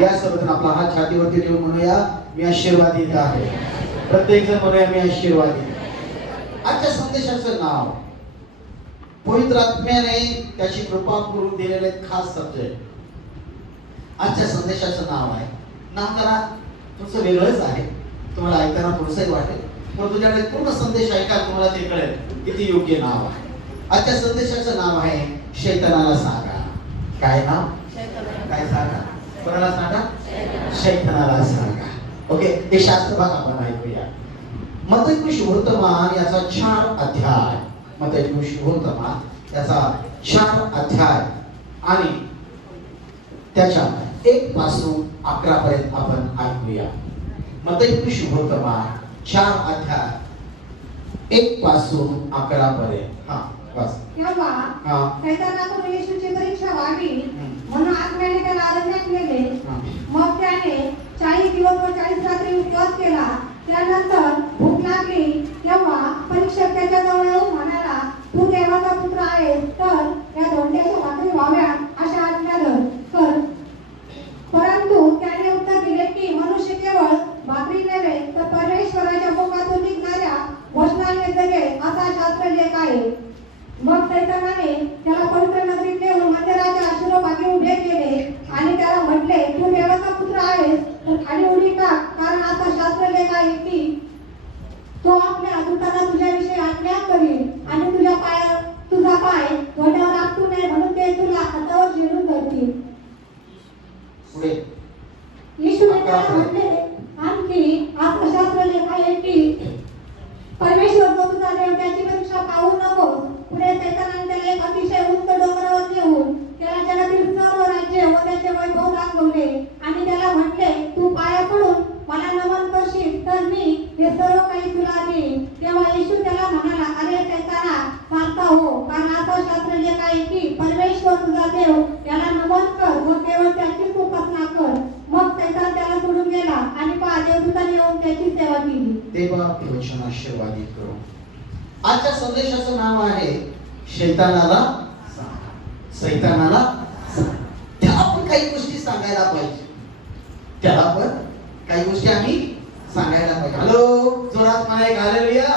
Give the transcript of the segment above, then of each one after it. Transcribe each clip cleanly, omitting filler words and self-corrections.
या सर्वजण आपला हात छातीवरती ठेवून म्हणूया, मी आशीर्वादित आहे. प्रत्येक जण म्हणूया, मी आशीर्वादित. आजच्या संदेशाचं नाव पवित्र आत्म्याने त्याची कृपा करून दिलेले खास सब्जेक्ट. आजच्या संदेशाचं नाव आहे, नाव जरा तुमचं वेगळंच आहे, तुम्हाला ऐकायला थोडंसंही वाटेल, पण तुझ्याकडे पूर्ण संदेश ऐका, तुम्हाला ते कळेल किती योग्य नाव आहे. आजच्या संदेशाचं नाव आहे, शैतानाला सांगा. काय नाव? काय सांगा? कोणाला सांगा? शैतानाला सांगा. ओके, हे शास्त्र भाग आपण ऐकूया. मत्तई शुभवर्तमान याचा 4 अध्याय, मत्तई शुभवर्तमान याचा 4 अध्याय आणि त्याच्या 1 पासून 11 पर्यंत आपण ऐकूया. मत्तई शुभवर्तमान 4 अध्याय 1 पासून 11 पर्यंत. हा बस. तेव्हा शैतानाकडून येशूची परीक्षा व्हावी म्हणून आत्म्याने त्याला अरण्यात नेले. मग त्याने 40 दिवस व 40 रात्री उपवास केला. त्यानंतर भूक लागली तेव्हा परीक्षक त्याच्या जवळ येऊन म्हणाला, तू देवाचा पुत्र आहेस तर या धोंड्याच्या भाकरी व्हाव्यात अशा आज्ञा कर. परंतु त्याने उत्तर दिले की मनुष्य केवळ भाकरी नव्हे तर परमेश्वराच्या मुखातून निघणाऱ्या वचनाने जगेल असा शास्त्रलेख आहे. मग शैतानाने त्याला पवित्र नगरीत नेऊन मंदिराच्या शिरोभागी उभे केले आणि त्याला म्हटले, तू देवाचा पुत्र आहेस तर खाली उडी टाक, कारण असा शास्त्रलेख आहे की तो आपल्या दूतांना तुझ्याविषयी आज्ञा करील आणि तुझा पाय घोड्यावर आपटू नये म्हणून ते तुला हातावर झेलून धरतील. येशूने त्याला म्हटले आणखी असा शास्त्रलेख आहे की परमेश्वर जो तुझा देव त्याची परीक्षा पाहू नकोस. पुढे शैतानाने त्याला एक अतिशय उंच डोंगरावर नेऊन त्याला जगातील सर्व राज्य व त्याचे वैभव दाखवले आणि त्याला म्हटले, तू पाया पडून मला नमन करशील तर मी हे सर्व काही तुला देईन. तेव्हा येशू त्याला म्हणाला, अरे शैताना, शांत हो, कारण असा शास्त्रलेख आहे की परमेश्वर तुझा देव याला नमन कर व केवळ त्याचीच उपासना कर. मग शैतान त्याला सोडून गेला आणि देवदूताने येऊन त्याची सेवा केली. देवा वचन आशीर्वादित करो. आजच्या संदेशाचं नाव आहे, शैतानाला सांगा. शैतानाला सांगा. त्याला आपण काही गोष्टी सांगायला पाहिजे. त्याला आपण काही गोष्टी आम्ही सांगायला पाहिजे. हॅलो, जोरात म्हणा एक हालेलुया.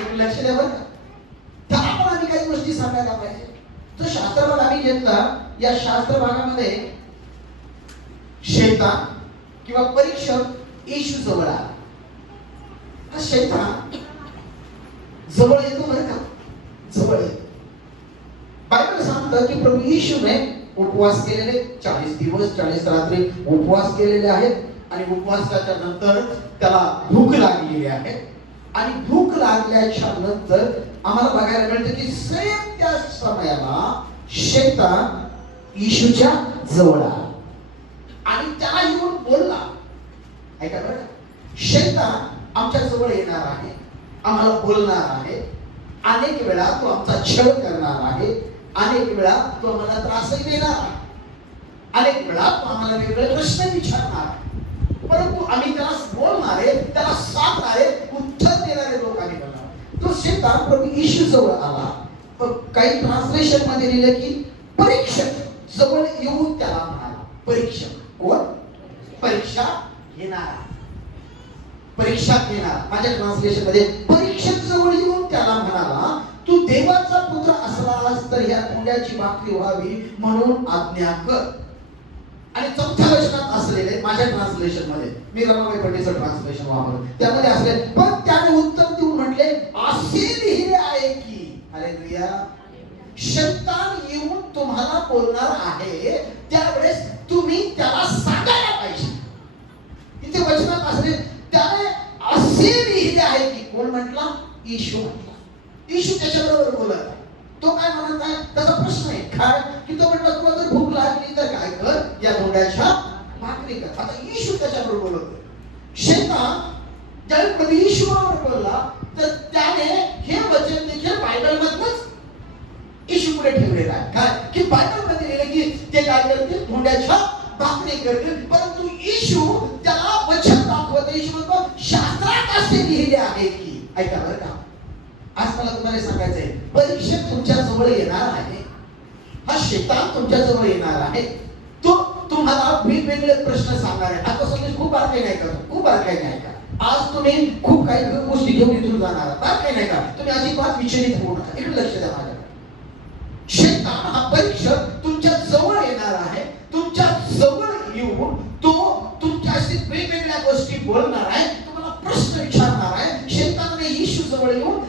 एक लक्ष द्या बरं. त्याला पण आम्ही काही गोष्टी सांगायला पाहिजे. तो शास्त्र भाग आम्ही घेतला. या शास्त्र भागामध्ये शैतान किंवा परीक्षक येशू जवळ आला. हा शैतान जवळ येतो बरं का, जवळ येतो. बायबल सांगतं की प्रभू येशूने उपवास केलेले 40 दिवस 40 रात्री उपवास केलेले आहेत आणि उपवासाच्या नंतर त्याला भूक लागलेली आहे आणि भूक लागल्याच्या नंतर आम्हाला बघायला मिळतं की सेम त्या समयाला शैतान येशूच्या जवळ आला आणि त्याला येऊन बोलला. ऐका बरं, शैतान आमच्या जवळ येणार आहे, आम्हाला बोलणार आहे, अनेक वेळा तो आमचा छळ करणार आहे, अनेक वेळा तो आम्हाला त्रासही देणार आहे, अनेक वेळा तो आम्हाला वेगवेगळे प्रश्न विचारणार आहे. परंतु आम्ही त्याला बोलणारे, त्याला सांगणारे, उत्तर देणारे लोक आम्ही बनणार. तो शैतान प्रभू येशू जवळ आला. काही ट्रान्सलेशन मध्ये लिहिलं की परीक्षक जवळ येऊन त्याला म्हणाला. परीक्षक कोण? परीक्षा घेणारा, परीक्षा घेणारा. माझ्या ट्रान्सलेशन मध्ये परीक्षक जवळ येऊन त्याला म्हणाला, तू देवाचा पुत्र असलास तर या कोंड्याची भाकरी व्हावी म्हणून आज्ञा कर. आणि चौथ्या वचनात असलेले माझ्या ट्रान्सलेशन मध्ये, मी रमाबाई पटेचं ट्रान्सलेशन वापरलं, त्यामध्ये असले, पण त्याने उत्तर देऊन म्हटले, असे लिहिले आहे की, हालेलुया, शैतान येऊन तुम्हाला बोलणार आहे त्यावेळेस तुम्ही त्याला सांगायला पाहिजे. इथे वचनात असले त्याने असे लिहिले आहे की, कोण म्हटला? येशू म्हटला. येशू त्याच्याबरोबर बोलत आहे. तो काय म्हणत आहे त्याचा प्रश्न आहे काय की, तो म्हटला तुला जर भूक लागली तर काय कर, या धोंड्याच्या भाकरी कर. आता येशू त्याच्याबरोबर बोलतोय. शैतान ज्यावेळी प्रभू येशू बरोबर बोलला तर त्याने हे वचन देखील बायबल मधूनच येशू पुढे ठेवलेलं आहे. काय की बायबल मध्ये लिहिलं की ते काय करतील, धोंड्याच्या भाकरी करतील. परंतु येशू त्याला वचन दाखवत, येशू म्हणतो शास्त्रात असे लिहिले आहे की. ऐका बरं का, आज मला तुम्हाला सांगायचंय, परीक्षक तुमच्या जवळ येणार आहे, हा शैतान तुमच्या जवळ येणार आहे. तो तुम्हाला वेगवेगळे प्रश्न सांगणार आहे. आता संदेश खूप बारकाई नाही का, खूप बारकाई नाही का. आज तुम्ही खूप काही गोष्टी घेऊन इथून जाणार आहात, बारकाई नाही का. तुम्ही अजिबात विचलित होऊ नका. इकडे लक्ष द्या माझ्याकडे. शैतान हा परीक्षक तुमच्या जवळ येणार आहे. तुमच्या जवळ येऊन तो तुमच्याशी वेगवेगळ्या गोष्टी बोलणार आहे, तुम्हाला प्रश्न विचारणार आहे. शैतानाने येशू जवळ येऊन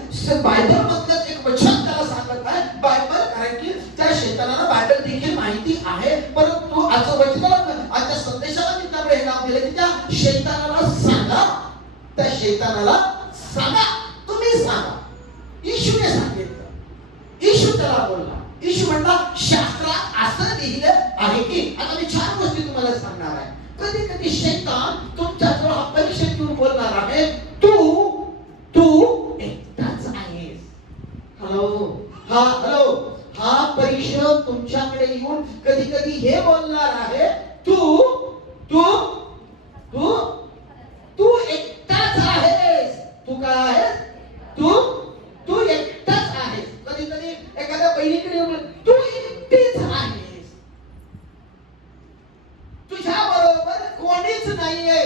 बायबल मधलं एक वचन त्याला सांगत आहे. बायबल, कारण की त्या शैतानाला बायबल देखील माहिती आहे, परंतु आजच्या वचनाला, आजच्या संदेशाला मी त्यामुळे हे नाव दिलं की त्या शैतानाला सांगा, त्या शैतानाला सांगा, तुम्ही सांगा. येशूने सांगितलं, येशू त्याला बोलला. येशू म्हणला शास्त्रात असं लिहिलं आहे की. आता मी 4 गोष्टी तुम्हाला सांगणार आहे. कधी कधी शैतान तुमच्याजवळ हा परीक्षा घेऊन बोलणार आहे, तू एकटाच आहेस. हॅलो, हा परीक्षा तुमच्याकडे येऊन कधी कधी हे बोलणार आहे, तू एकटाच आहेस. तू काय आहेस? तू एकटाच आहेस. कधी कधी एखाद्या बहिणीकडे येऊन तू एकटीच आहेस, तुझ्या बरोबर कोणीच नाहीये,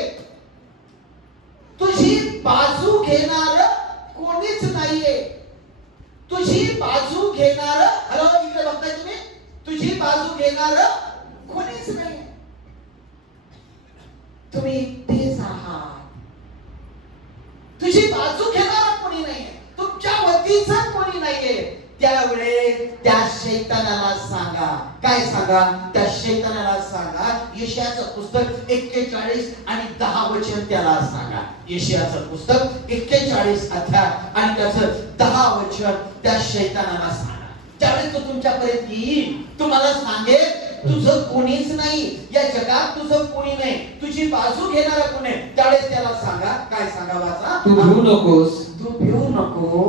तुझी बाजू घेणार कोणीच नाहीये, तुझी बाजू घेणार, हॅलो इकडे बघताय तुम्ही, तुझी बाजू घेणार कोणीच नाही, तुम्ही एकटेच आहात, तुझी बाजू घेणार कोणी नाहीये, तुमच्या वतीचा कोणी नाहीये. त्यावेळेस त्या शैतानाला सांगा. काय सांगा? त्या शैतानाला सांगा. यशायाचं पुस्तक 41 आणि 10 वचन त्याला सांगा. यशायाचं पुस्तक 41 अध्याय आणि त्याचं 10 वचन त्या शैतानाला सांगा. त्यावेळेस तो तुमच्यापर्यंत येईल, तुम्हाला सांगेल तुझं कोणीच नाही, या जगात तुझं कोणी नाही, तुझी बाजू घेणारा कोणी. त्यावेळेस त्याला सांगा. काय सांगा? वाचा. तू भिवू नकोस, तू भिवू नको,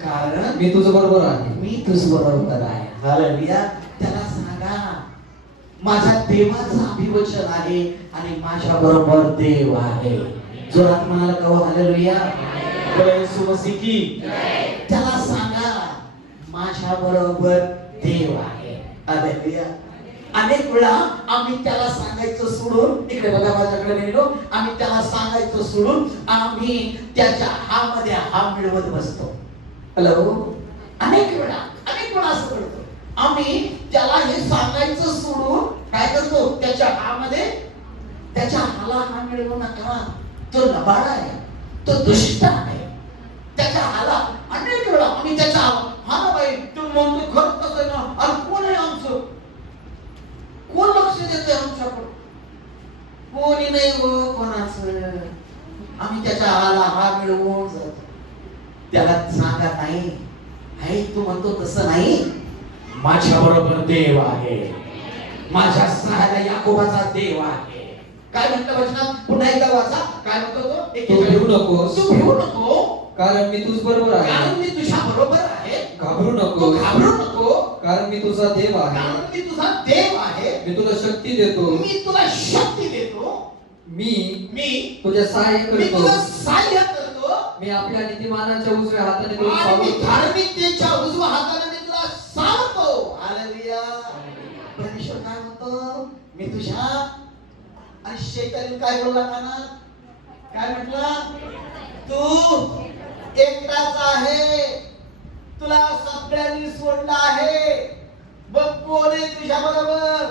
कारण मी तुझं बरोबर आहे. मी तुझ बरोबर आहे. हालेलुया. त्याला सांगा माझा देवाचा अभिवचन आहे आणि माझ्या बरोबर देव आहे. जोरात म्हणाला का हालेलुया. येशू मसीह की. त्याला सांगा माझ्या बरोबर देव आहे. हालेलुया. अनेक वेळा आम्ही त्याला सांगायचं सोडून, इकडे बघा माझ्याकडे गेलो, आम्ही त्याला सांगायचं सोडून आम्ही त्याच्या हामध्ये हा मिळवत बसतो. हॅलो. अनेक वेळा असं करतो. आम्ही त्याला हे सांगायचं सोडून काय करतो? त्याच्या हामध्ये, त्याच्या हाला हा मिळवू नका, तो लबाड आहे, तो दुष्ट आहे. त्याच्या हाला अनेक वेळा आम्ही त्याच्या हा ना बाई तू म्हणतो खरं कसं ना, आणि कोण आहे आमचं, कोण लक्ष देतोय आमच्याकडे? कोणी नाही हो कोणाचं. आम्ही त्याच्या हाला हा मिळवून जातो. त्याला सांगा नाही, आई तू म्हणतो तसं नाही, माझ्या बरोबर देव आहे, माझ्या सहायला याकोबाचा देव आहे. काय म्हणतं वचनात? पुन्हा एकदा वाचा. काय म्हणतो तो? तू भिवू नकोस, तू भिवू नको, कारण मी तुझ बरोबर आहे. कारण मी तुझ्या बरोबर आहे. घाबरू तू नको, घाबरू नको, कारण मी तुझा देव आहे. कारण मी तुझा देव आहे. मी तुला शक्ती देतो, मी तुला शक्ती देतो. मी तुझ्या सहाय्य मी करतो. तुझं सहाय्य करतो. मी आपल्या नीतिमानाच्या उजव्या हाताने तुला आणि मी सावरतो. धार्मिकतेच्या उजव्या हाताने मी तुला सावरतो. हालेलुया. परमेश्वर काय म्हणतो? मी तुझ्या. आणि शैतान काय बोलला कानात? काय म्हटला? तू एकटाच आहे, तुला सगळ्यांनी सोडलं आहे. बघ कोण आहे तुझ्या बरोबर.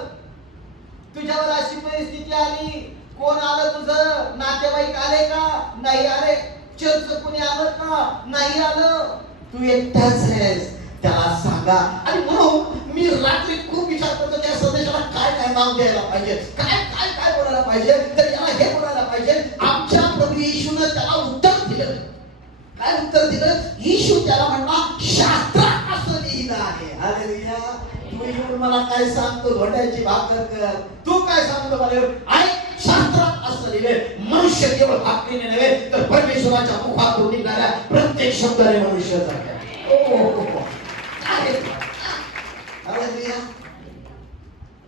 तुझ्यावर अशी परिस्थिती आली, कोण आलं तुझं? नातेवाईक आले का? नाही आले. चर्च कोणी आलं का? नाही आलं. तू एकटाच आहेस. त्याला सांगा. आणि म्हणून मी रात्री खूप विचार करतो त्या संदेशाला काय काय नाव द्यायला पाहिजे, काय काय काय बोलायला पाहिजे. तर याला हे बोलायला पाहिजे, आमच्या प्रभू येशूने त्याला उत्तर दिलं. काय उत्तर दिलं? येशू त्याला म्हणला शास्त्रात असं लिहिलं आहे. हालेलुया. तू येऊन मला काय सांगतो? धोंड्याची भाकर कर. तू काय सांगतो मला? ऐक, शास्त्रात असं लिहिले, मनुष्य केवळ भाकरीने नव्हे तर परमेश्वराच्या मुखातून निघणाऱ्या प्रत्येक शब्दाने मनुष्य जगतो.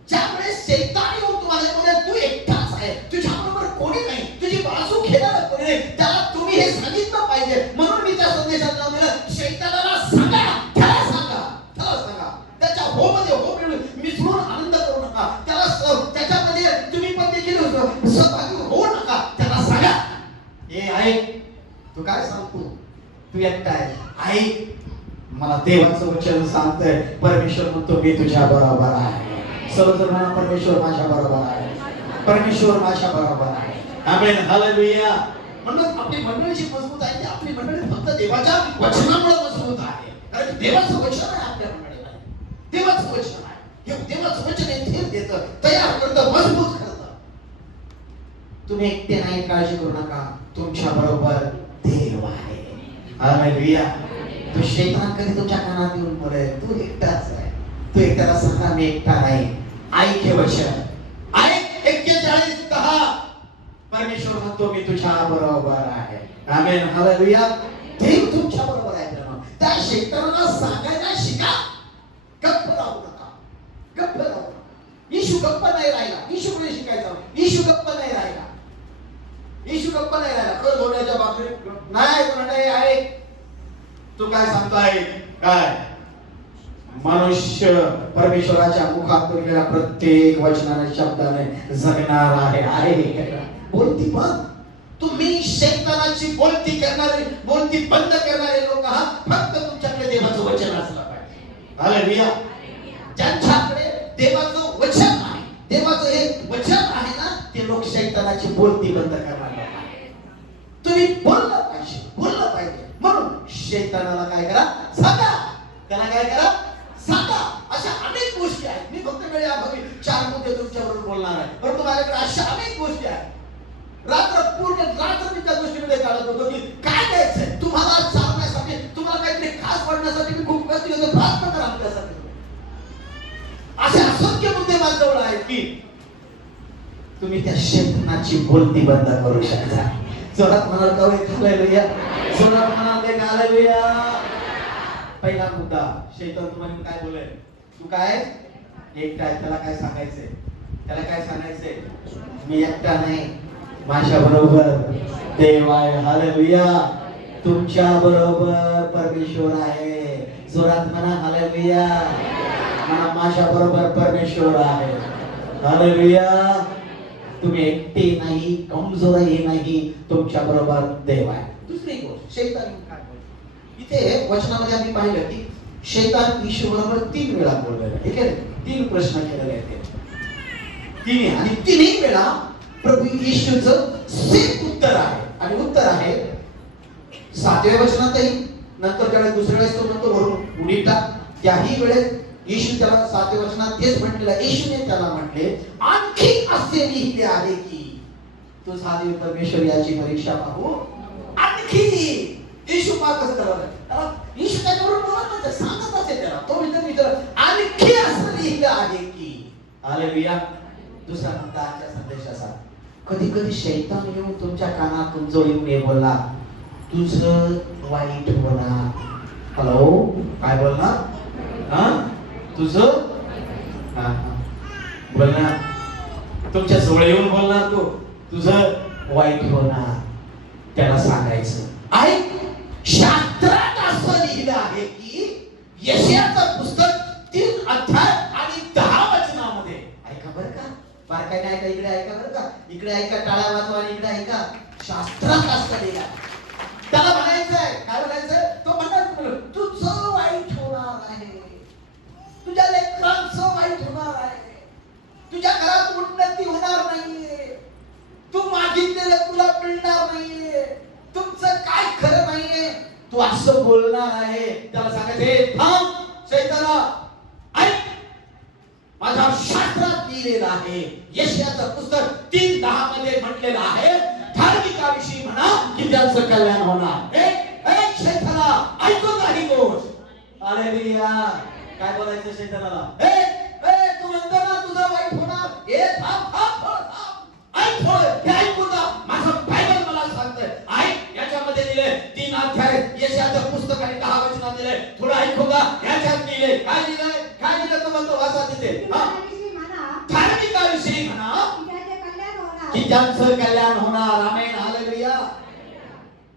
ज्यावेळेस शैतान येऊन तुम्हाला म्हणे तू एकटाच आहे, तुझ्या बरोबर कोणी नाही, तुझी बाजू घेणारा कोणी नाही, त्याला तुम्ही हे सांगितलं पाहिजे. म्हणून मी त्या संदेशात नाव दिलं, शैतानाला सांगा, त्याला सांगा, त्याला सांगा. त्याच्या हो मध्ये हो मिळून मिसळून आनंद करू नका. त्याला त्याच्यामध्ये तुम्ही सहभागी होऊ नका. त्याला सांगा, हे ऐक, तू काय सांगतो, तू एकटा आहे, ऐक, मला देवाचं वचन सांगतंय, परमेश्वर म्हणतो मी तुझ्या बरोबर आहे. सर्वजण म्हणा, परमेश्वर माझ्या बरोबर आहे, परमेश्वर माझ्या बरोबर आहे. आमेन, हालेलुया. म्हणून आपली मंडळी जी मजबूत आहे ती आपली मंडळी फक्त देवाच्या वचनामुळे मजबूत आहे. कारण देवाचं वचन आहे आपल्या मंडळीला, देवाचं वचन आहे. हे देवाचं वचन आहे, धीर देतं, तयार करतं, मजबूत करतं. तुम्ही एकटे नाही, काळजी करू नका, तुमच्या बरोबर देव आहे. हालेलुया. तो शैतान कधी तुमच्या कानात येऊन बोलेल, तू एकटाच आहे, तू एकट्याला सांगा मी एकटा नाही. ऐक हे वचन, ऐक. 41:10 परमेश्वर म्हणतो मी तुझ्या बरोबर आहे. आमेन, हालेलुया. देव तुमच्या बरोबर आहे. त्या शैतानाला सांगायला शिका, गप्प राहू नका, गप्प राहू नका. येशू गप्प नाही राहिला, येशूकडे शिकायचं. येशू गप्प नाही राहिला, येशू गप्प नाही राहिला. खरं बोलण्याच्या बाबतीत नाही कोणाला आहे. तू काय सांगतोय, काय मनुष्य परमेश्वराच्या मुखातून गेला प्रत्येक वचनाने शब्दाने जगणार आहे. बोलती बंद. तुम्ही शैतानाची बोलती करणारे, बोलती बंद करणारे लोक आहात. फक्त तुमच्याकडे देवाचं वचन असलं पाहिजे. हालेलुया. ज्यांच्याकडे देवाचं वचन आहे, देवाचं हे वचन आहे ना, ते लोक शैतानाची बोलती बंद करणार आहे. तुम्ही बोललं पाहिजे, बोललं पाहिजे. म्हणून शैतानाला काय करा, सांगा. त्याला काय करा, सांगा. अशा अनेक गोष्टी आहेत. मी फक्त वेळेअभावी 4 मुद्दे तुमच्याबरोबर बोलणार आहे, परंतु माझ्याकडे अशा अनेक गोष्टी आहेत. पूर्ण रात्र मी त्या गोष्टीमध्ये काढत होतो की काय द्यायचंय तुम्हाला चालण्यासाठी, तुम्हाला काहीतरी खास पडण्यासाठी मी खूप कष्ट घेतो, प्रार्थना करा आपल्यासाठी. असे असंख्य मुद्दे माझ्याजवळ आहेत की तुम्ही त्या शैतानाची बोलती बंद करू शकता. जोरात म्हणाल का, हालेलुया. जोरात म्हणाल का, हालेलुया. पहिला मुद्दा, शैतान तुम्हाला काय बोलेल, तू काय एकटा आहे, त्याला काय सांगायचंय, त्याला काय सांगायचंय, मी एकटा नाही, माझ्या बरोबर देव आहे. हालेलुया. तुमच्या बरोबर परमेश्वर आहे. जोरात म्हणा, हालेलुया. म्हणा, माझ्या बरोबर परमेश्वर आहे. हालेलुया. तुम्ही एकटे नाही, कमजोरही नाही, तुमच्या बरोबर देव आहे. दुसरी गोष्ट, शैतान काय बोलतो इथे वचनामध्ये आम्ही पाहिलं की शैतान येशू बरोबर 3 वेळा बोललेला आहे. ठीक आहे, 3 प्रश्न केलेले आहेत. आणि 3 वेळा प्रभू येशूचं सेम उत्तर आहे. आणि उत्तर आहे 7व्या वचनातही, नंतर त्यावेळेस दुसऱ्या वेळेस तो म्हणतो वरून उडी टाक. त्याही वेळेस येशू त्याला 7व्या वचनात तेच म्हटलेलं. येशूने त्याला म्हटले, आणखी असे लिहिले आहे की तू साधी परमेश्वर याची परीक्षा पाहू. आणखी येशू पाकच करणार, येशू त्याच्याबरोबर बोलत नाही, सांगत असेल त्याला. तो विचार आणखी असं लिहिलं आहे की. हालेलुया. दुसरा मुद्दा आजच्या संदेशाचा, कधी कधी शैतान येऊन तुमच्या कानात तुमचं येऊन हे बोलला, तुझं वाईट होणार. हॅलो, काय बोलणार, तुझं बोलणार, तुमच्या जवळ येऊन बोलणार, तो तुझं वाईट होणार. त्याला सांगायचं, ऐक, शास्त्रात असं लिहिलं आहे की यशाचं पुस्तक 3 अध्याय आणि 10 वचनामध्ये. ऐका बरं का, बारकाईने ऐका, इकडे ऐका बरं का, इकडे ऐका, टाळ्या वाजवा आणि इकडे ऐका. शास्त्रात असं लिहिलं. त्याला म्हणायचंय, काय म्हणायचंय, तो म्हणणार तुझं वाईट होणार आहे, तुझ्या लेकरांचं वाईट होणार आहे, तुझ्या घरात उन्नती होणार नाहीये, तू मागितलेलं तुला मिळणार नाहीये, तुमचं काय खरं नाहीये, तू असं बोलणार आहे. त्याला सांगायचं, थांब शैताना, ऐक, माझ्या शास्त्रात लिहिलेलं आहे, यशाचं पुस्तक 3:10 मध्ये म्हटलेलं आहे, धार्मिकाविषयी म्हणा की त्यांचं कल्याण होणार. एक शैताना, ऐकून नाही गोष्ट. हालेलुया. काय बोलायचं शैतानाला, तू म्हणतो ना तुझं वाईट होणार, थांब थांब थांब, ऐक थोडं, हे ऐकू ना, माझं बायबल मला सांगतंय. ऐक, याच्यामध्ये दिले 3 अध्याय यशाचं पुस्तक आणि 10 वचनात दिले. थोडं ऐकू का, याच्यात दिले, काय दिलंय, काय दिलं तो म्हणतो, वाचा तिथे. धार्मिकाविषयी म्हणा की ज्यांचं कल्याण होणार. आमेन, हालेलुया.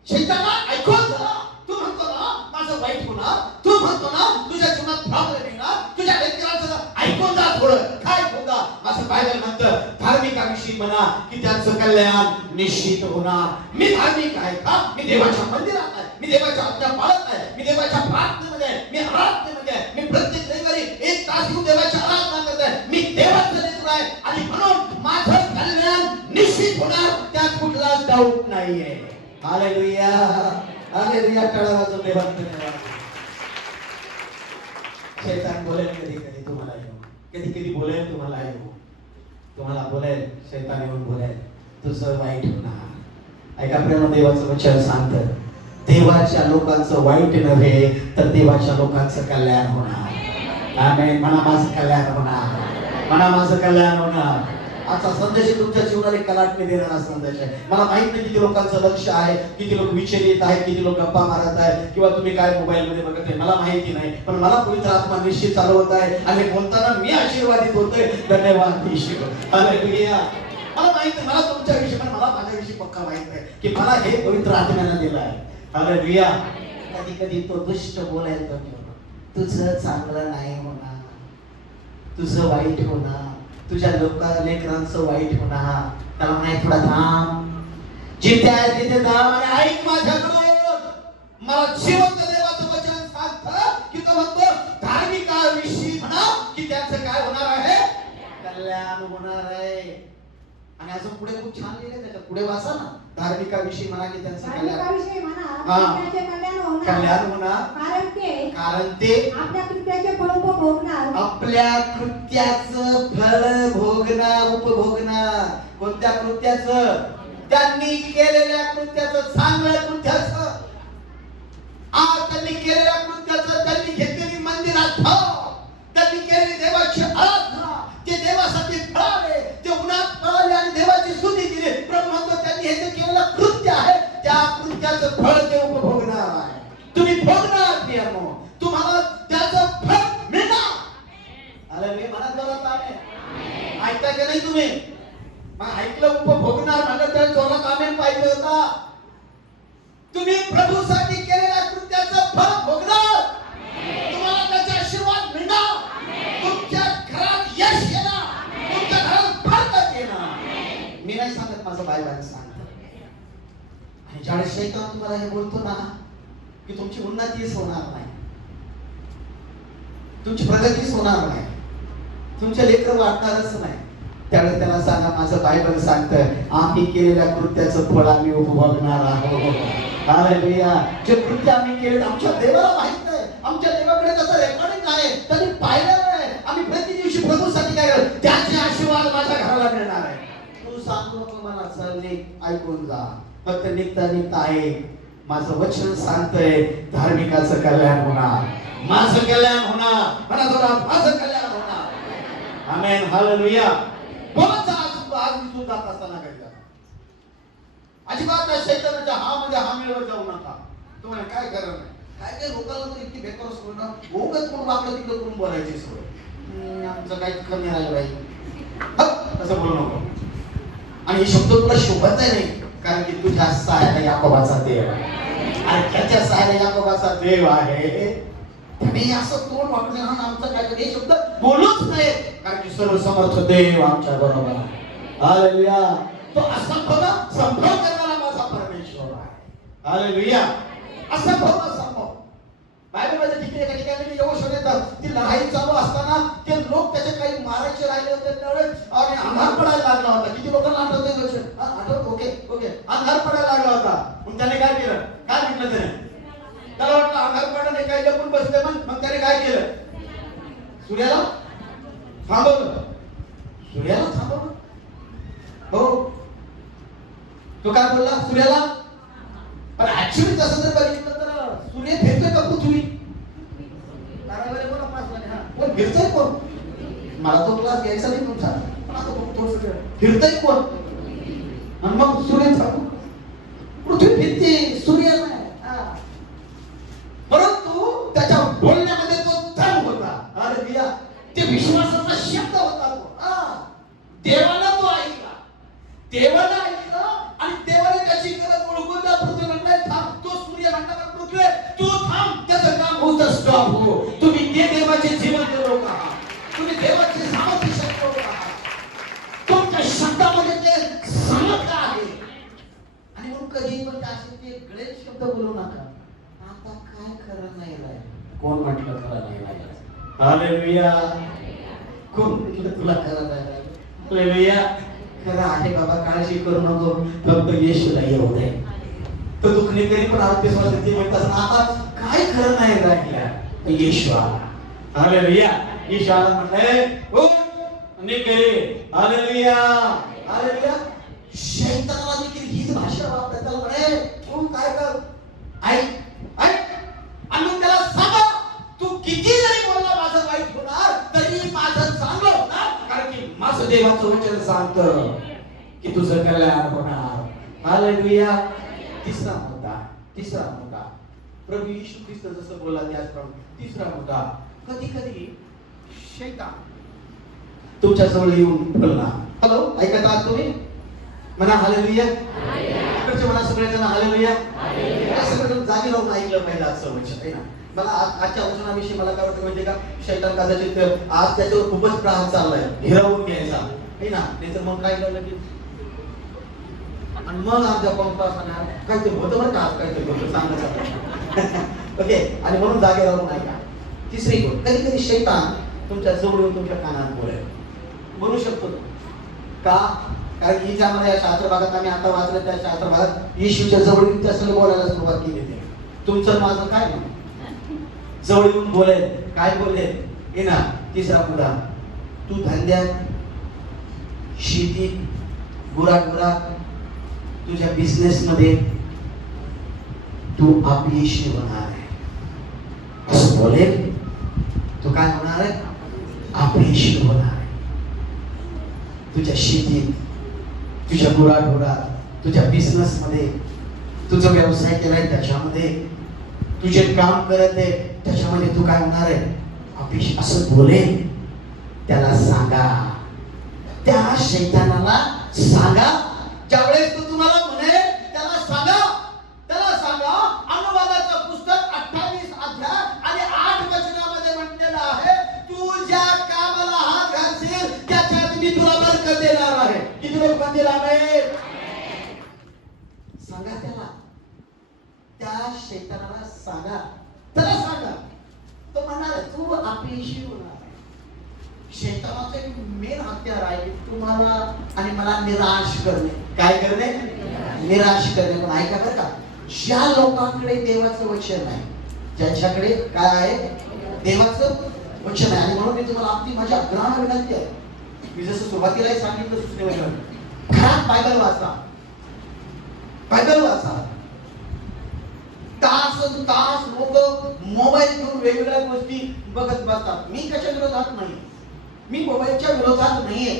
शैताना, ऐकून जा, तू म्हणतो ना माझं वाईट होणार, तू म्हणतो ना तुझ्या जीवनात प्रॉब्लेम येणार, तुझ्या लेकरांचं, ऐकून जा थोडं, काय ऐकून जा. असं बायबल म्हणतं, धार्मिकाविषयी म्हणा की त्यांचं कल्याण निश्चित होणार. मी धार्मिक आहे का? मी देवाच्या मंदिरात आहे, मी देवाच्या आज्ञा पाळत आहे, मी देवाच्या प्रार्थनेमध्ये आहे, मी आराधनेमध्ये आहे, मी प्रत्येक रविवारी 1 तास येऊन देवाची आराधना करत आहे, मी देवाचं लेकरू आहे आणि म्हणून माझं कल्याण निश्चित होणार, त्यात कुठलाच डाऊट नाहीये. Hallelujah, hallelujah. टाळावाजून देवाचं धन्यवाद. शैतान बोलेल कधी कधी तुम्हाला येऊन, कधी कधी बोलेल तुम्हाला येऊन, तुम्हाला बोलेल, शैतान येऊन बोलेल तुझं वाईट होणार. ऐका प्रेम, देवाचं वचन सांगतं, देवाच्या लोकांचं वाईट नव्हे तर देवाच्या लोकांचं कल्याण होणार. आमेन. म्हणा माझं कल्याण होणार, म्हणा माझं कल्याण होणार. आजचा संदेश तुमच्या जीवनात एक कलाटणी देणारा संदेश आहे. मला माहित नाही किती लोकांचं लक्ष आहे, किती लोक विचलित आहेत, किती लोक गप्पा मारत आहेत किंवा तुम्ही काय मोबाईल मध्ये बघत आहे, मला माहिती नाही. पण मला पवित्र आत्मा निश्चित चालवत आहे आणि बोलताना मी आशीर्वादित होतोय. धन्यवाद ईश्वर. हालेलुया. मला माहित आहे, मला तुमच्याविषयी पण मला माझ्याविषयी पक्का माहित आहे की मला हे पवित्र आत्म्याने दिलं आहे. हालेलुया. कधी कधी तो दुष्ट बोलायला कमी होतो, तुझं चांगलं नाही होणार, तुझं वाईट होणार, तुझ्या लेकरांचं वाईट होणार. त्याला नाही थोडा थांब, जिथे आहे तिथे थांब आणि ऐक माझ्याकडून. मला जिवंत देवाचं वचन सांगतं की तो म्हणतो, धार्मिकाविषयी म्हणा की त्यांचं काय होणार आहे, कल्याण होणार आहे. आणि असं पुढे खूप छान लिहिलंय, त्याच्या पुढे वाचा ना, धार्मिकाविषयी म्हणा की त्यांचं कल्याण होणार, कारण ते आपल्या कृत्याचे फळ भोगणार, आपल्या कृत्याचं फळ भोगणार, उपभोगणार. कोणत्या कृत्याचं? त्यांनी केलेल्या कृत्याचं, चांगल्या कृत्याचं. त्यांनी केलेल्या कृत्याचं, त्यांनी घेतलेली मंदिरात भाव, त्यांनी केलेली देवाची आराधना, ते देवासाठी फळाले, ते उन्हात पळाले आणि देवाची स्तुती केली. प्रभू म्हणतो, त्यांनी हे जे केलेलं कृत्य आहे, त्या कृत्याचं फळ ते उपभोगणार आहे. तुम्ही भोगणार प्रियानो, तुम्हाला त्याचं फळ मिळणार. हालेलुया. मनात जोरात आमेन. ऐकता की नाही तुम्ही? मग ऐकलं उपभोगणार म्हणलं तर जोरात आमेन पाहिजे होता. तुम्ही प्रभूसाठी केलेल्या कृत्याचं फळ भोगणार, तुम्हाला त्याचा आशीर्वाद मिळणार, तुमच्या घरात यश येणार, तुमच्या घरात बरकत येणार. मी नाही सांगत, माझं बायबल सांगतं. आणि ज्यावेळेस शैतान तुम्हाला हे बोलतो ना की तुमची उन्नतीच होणार नाही, तुमची प्रगतीच होणार नाही, तुमचे लेकर वाढणारच नाही, त्यावेळेस त्याला सांगा, माझं बायबल सांगतं, आम्ही केलेल्या कृत्याचं फळ आम्ही उपभोगणार आहोत. हालेलुया. जे कृत्य आम्ही केले आमच्या देवाला माहित आहे, आमच्या देवाकडे त्याचं रेकॉर्डिंग आहे, त्यांनी पाहिलेलं आहे. आम्ही प्रति दिवशी प्रभूसाठी काय करतो, त्याचे आशीर्वाद माझ्या घराला मिळणार आहे. तू सांगतो नको मला, चल ऐकून जा, फक्त निघता निघता आहे. माझं वचन सांगतंय, धार्मिकाचं कल्याण होणार, माझं कल्याण होणार, म्हणा जोरा, माझं कल्याण होणार. आमेन. हालेलुया. बोलत जा. आज मी तू जात असताना काय जा, अजिबात त्या शैतानाच्या हा मध्ये हा मिळवत जाऊ नका. तुम्हाला काय करा नाही, काय काय लोकांना तर इतकी बेकार सोडून भोगत कोण वाकडं तिकडं करून बोलायची सोय. आमचं काही कमी राहिलं पाहिजे, असं बोलू नको. आणि हे शब्द तुला शोभत नाही, कारण की तुझ्या सहाय्याला याकोबाचा देव आहे, आणि त्याच्या सहाय्याला याकोबाचा देव आहे. त्याने असं तोंड वाकडं आमचं काय, हे शब्द बोलूच नाही, कारण की सर्वसमर्थ देव आमच्या बरोबर आहे. हालेलुया. तो असंभव संभव करणारा माझा परमेश्वर आहे. हालेलुया. असंभव संभव. बायबलमध्ये तिकडे एका ठिकाणी येऊन येतात, ती लढाई चालू असताना ते लोक त्याचे काही मारायचे राहिले होते त्यावेळेस, आणि अंधार पडायला लागला होता. किती लोकांना आठवते? आठवत? Okay okay. अंधार पडायला लागला होता. मग त्याने काय केलं? काय म्हटलं त्याने? त्याला वाटलं अंधार पडला नाही, काही लपून बसले. मग त्याने काय केलं? सूर्याला थांबवलं. सूर्याला थांबवलं. हो, तो काय बोलला सूर्याला? पण ऍक्च्युअली तसं जर बघितलं तर सूर्य फिरतोय का पृथ्वी? कोण फिरतोय? कोण? मला तो क्लास घ्यायचा नाही तुमचा, फिरतोय कोण? आणि मग सूर्य पृथ्वी फिरते, सूर्य नाही. परंतु त्याच्या बोलण्यामध्ये तो दम होता. हालेलुया. ते विश्वासाचा शब्द होता तो. देवाला तो ऐकला, देवाला ऐकलं, आणि देवाने त्याची गरज ओळखून त्या पृथ्वी म्हणलाय थांब. तो सूर्य म्हणला, पृथ्वी तू थांब, त्याचं काम होतं स्टॉप हो. तुम्ही ते देवाचे जिवंत लोक आहात, तुम्ही देवाचे सामर्थ्यशाली लोक आहात. खरं नाही राहिलं. कोण म्हटलं खरं नाही राहिलं? हालेलुया. कोण म्हटलं तुला खरं नाही राहिलं? हालेलुया. खरं आहे बाबा, काळजी करू नको, फक्त येशूला येऊ दे. तो दुखणे तरी पण आरोग्य ते म्हणतात आता काय खरं नाही राहिलं. येशू आला. हालेलुया. येशू आला म्हटलंय उठ निघे. हालेलुया. हालेलुया. शैतानाला देखील हीच भाषा वापरतात. त्याला म्हणे तू काय कर, ऐक ऐक, आणि मग त्याला सांगा तू किती जरी बोलला माझं वाईट होणार तरी माझं चांगलं होणार, कारण की माझं देवाचं वचन सांगतं की तुझं कल्याण होणार. हालेलुया. तिसरा मुद्दा प्रभू येशू ख्रिस्त जसं बोलला त्याचप्रमाणे तिसरा मुद्दा, कधी कधी शैतान तुमच्या जवळ येऊन बोलला. हॅलो, ऐकत आहात तुम्ही? म्हणा हालेलुया. इकडचे म्हणा सगळेजण हालेलुया. सगळेजण जागी राहून ऐकलं पाहिजे आजचं वचन आहे ना. मला आजच्या वचनाविषयी मला काय वाटतं म्हणजे का, शैतान कदाचित आज त्याच्यावर खूपच प्रहार चाललाय, हिरावून घ्यायचा आहे ना. नाहीतर मग काय झालं की आणि मग आमच्या पंपासना काहीतरी होतं बरं का, आज काहीतरी होतं चांगलं. ओके, आणि म्हणून जागे राहून ऐका. तिसरी गोष्ट, कधी कधी शैतान तुमच्या जवळ येऊन तुमच्या कानात बोलेल. बोलू शकतो का? कारण की ज्यामध्ये या शास्त्र भागात आम्ही आता वाचलं, त्या शास्त्र भागात येशूच्या जवळ येऊन त्या सगळं बोलायला सुरुवात केली. तुमचं माझं काय म्हणून जवळ येऊन बोलेल. काय बोलेल हे ना. तिसरा मुद्दा, तू धंद्यात, शेतीत, गुराढोरात, तुझ्या बिझनेस मध्ये तू अपयशी होणार आहे असं बोलेल. तू काय होणार आहे? अपयशी होणार आहे. तुझ्या शेतीत, तुझ्या गुराढोरात, तुझ्या बिझनेस मध्ये, तुझा व्यवसाय केलाय त्याच्यामध्ये, तुझे काम करत आहे त्याच्यामध्ये तू काय होणार आहे? अपयशी असं बोलेल. त्याला सांगा, त्या शैतानाला सांगा. ज्यावेळेस तो तुम्हाला म्हणे त्याला सांगा अनुवादाचं पुस्तक 28 अध्याय आणि 8 वचनामध्ये म्हटलेलं आहे, तू ज्या कामाला हात घालशील त्याच्यात मी तुला बरकत देणार आहे. किती लोक म्हणतील आमेन? सांगा त्याला, त्या शैतानाला सांगा, त्याला सांगा. तो म्हणणार तू अपयशी होणार. शैतानाचं एक मेन हत्यार आहे तुम्हाला आणि मला निराश करणे. काय करणे? निराश करणे. पण ऐका बरं का, ज्या लोकांकडे देवाचं वचन आहे, ज्यांच्याकडे काय आहे? देवाचं वचन आहे. आणि म्हणून मी तुम्हाला आपली माझ्या अग्राह्य विनंती आहे, मी जसं सुरुवातीलाही सांगितलं सूचनेवर, घरात बायबल वाचा. बायबल वाचा. तास लोक मोबाईल घेऊन वेगवेगळ्या गोष्टी बघत बसतात. मी कशा विरोधात नाही, मी मोबाईलच्या विरोधात नाहीये.